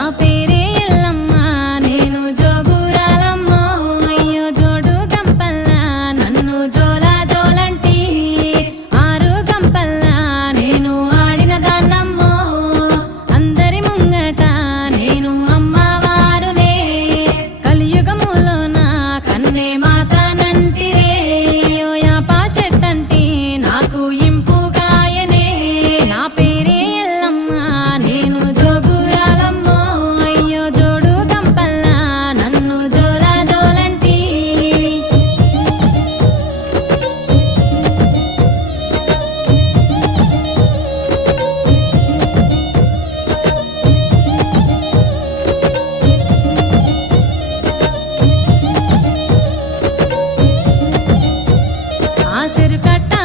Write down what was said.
నా పేరే నేను జోగురాలమ్మ అయ్యో జోడు గంపల్ల నన్ను జోలా జోలంటి ఆరు గంపల్ల నేను ఆడిన అందరి ముంగట నేను అమ్మవారునే కలియుగములో నా కన్నే మాతానంటే ఆ కట్ట